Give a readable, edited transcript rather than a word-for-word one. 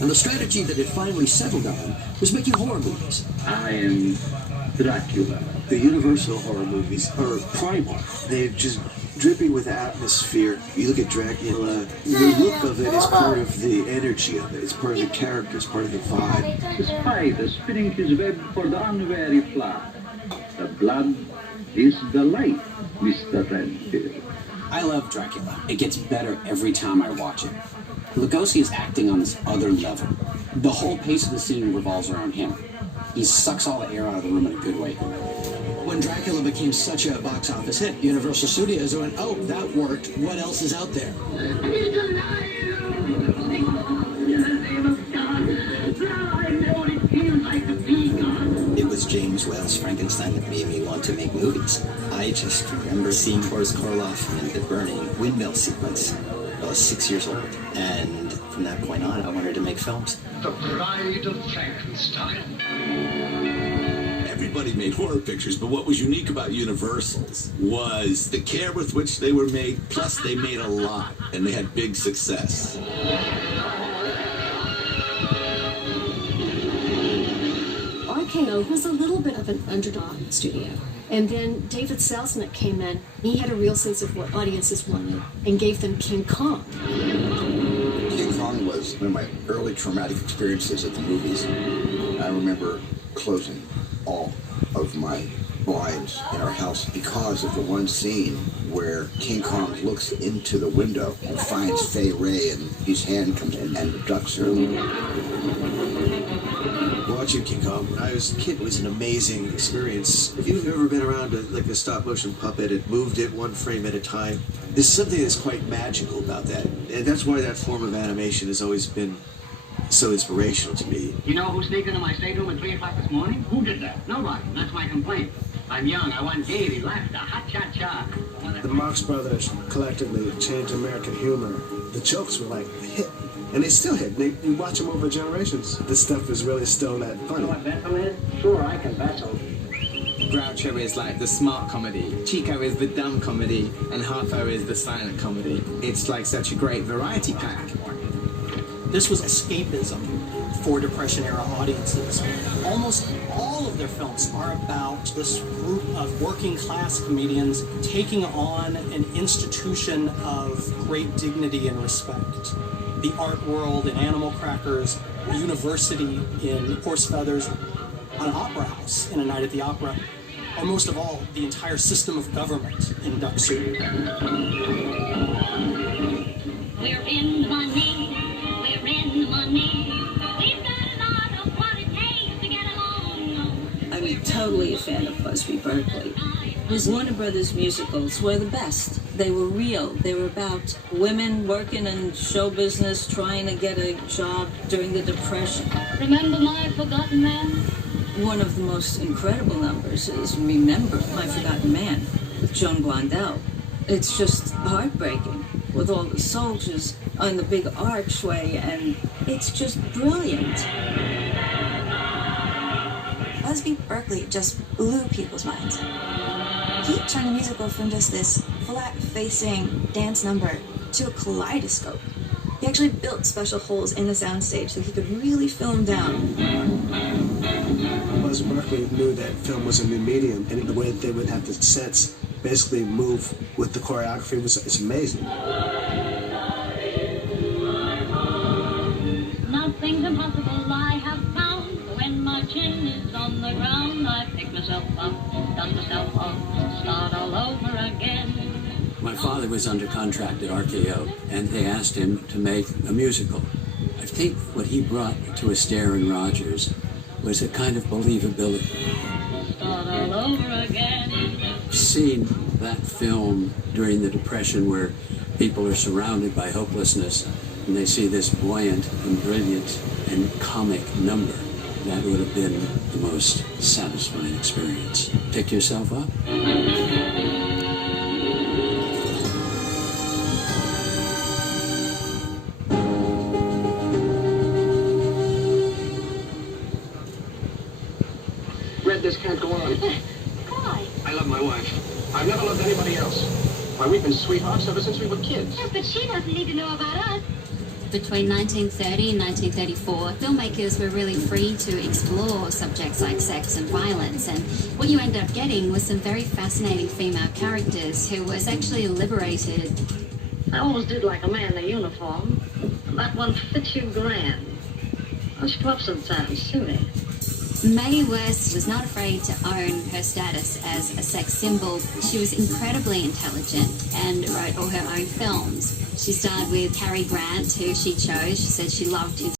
And the strategy that had finally settled on was making horror movies. I am Dracula. The Universal horror movies are primal. They're just dripping with atmosphere. You look at Dracula, the look of it is part of the energy of it. It's part of the character, it's part of the vibe. The spider spinning his web for the unwary fly. The blood is the light, Mr. Renfield. I love Dracula. It gets better every time I watch it. Lugosi is acting on this other level. The whole pace of the scene revolves around him. He sucks all the air out of the room in a good way. When Dracula became such a box office hit, Universal Studios went, oh, that worked. What else is out there? He's alive! In the name of God, now I know what it feels like to be God. It was James Whale's Frankenstein that made me want to make movies. I just remember seeing Boris Karloff in the burning windmill sequence. I was 6 years old, and from that point on, I wanted to make films. The Bride of Frankenstein. Everybody made horror pictures, but what was unique about Universal's was the care with which they were made, plus they made a lot, and they had big success. RKO was a little bit of an underdog studio. And then David Selznick came in. He had a real sense of what audiences wanted and gave them King Kong. King Kong was one of my early traumatic experiences at the movies. I remember closing all of my blinds in our house because of the one scene where King Kong looks into the window and finds Fay Ray, and his hand comes in and abducts her. Watching King Kong when I was a kid was an amazing experience. If you've ever been around like a stop motion puppet and moved it one frame at a time, there's something that's quite magical about that. And that's why that form of animation has always been so inspirational to me. You know who sneaked into my stateroom at 3 o'clock this morning? Who did that? Nobody. That's my complaint. I'm young. I want Davy, laughter, hot cha-cha. The Marx Brothers collectively changed American humor. The jokes were like a hit. And they still hit. You watch them over generations. This stuff is really still that funny. You know what Bethel is? Sure, I can Bethel. Groucho is like the smart comedy, Chico is the dumb comedy, and Harpo is the silent comedy. It's like such a great variety pack. This was escapism for Depression-era audiences. Almost all of their films are about this group of working-class comedians taking on an institution of great dignity and respect. The art world in Animal Crackers, university in Horse Feathers, an opera house in A Night at the Opera, or most of all, the entire system of government in Duck Soup. We're in the money. We're in the money. We've got a lot of what it takes to get along. I'm totally a fan of Busby Berkeley. His Warner Brothers musicals were the best. They were real. They were about women working in show business, trying to get a job during the Depression. Remember My Forgotten Man? One of the most incredible numbers is Remember My Forgotten Man with Joan Blondell. It's just heartbreaking with all the soldiers on the big archway, and it's just brilliant. Busby Berkeley just blew people's minds. He turned the musical from just this flat-facing dance number to a kaleidoscope. He actually built special holes in the soundstage so he could really film down. Busby Berkeley knew that film was a new medium, and the way that they would have the sets basically move with the choreography it's amazing. Nothing's impossible, I have found. When my chin is on the ground, I pick myself up, dust myself off, start all over again. My father was under contract at RKO, and they asked him to make a musical. I think what he brought to Astaire and Rogers was a kind of believability. Start all over again. Seeing that film during the Depression where people are surrounded by hopelessness and they see this buoyant and brilliant and comic number, that would have been the most satisfying experience. Pick yourself up. Red, this can't go on. Why? I love my wife. I've never loved anybody else. Why, we've been sweethearts ever since we were kids. Yes, but she doesn't need to know about us. Between 1930 and 1934, filmmakers were really free to explore subjects like sex and violence, and what you end up getting was some very fascinating female characters who was actually liberated. I always did like a man in a uniform. That one fits you grand. Don't you come up sometimes, Sue? Mae West was not afraid to own her status as a sex symbol. She was incredibly intelligent and wrote all her own films. She starred with Cary Grant, who she chose. She said she loved his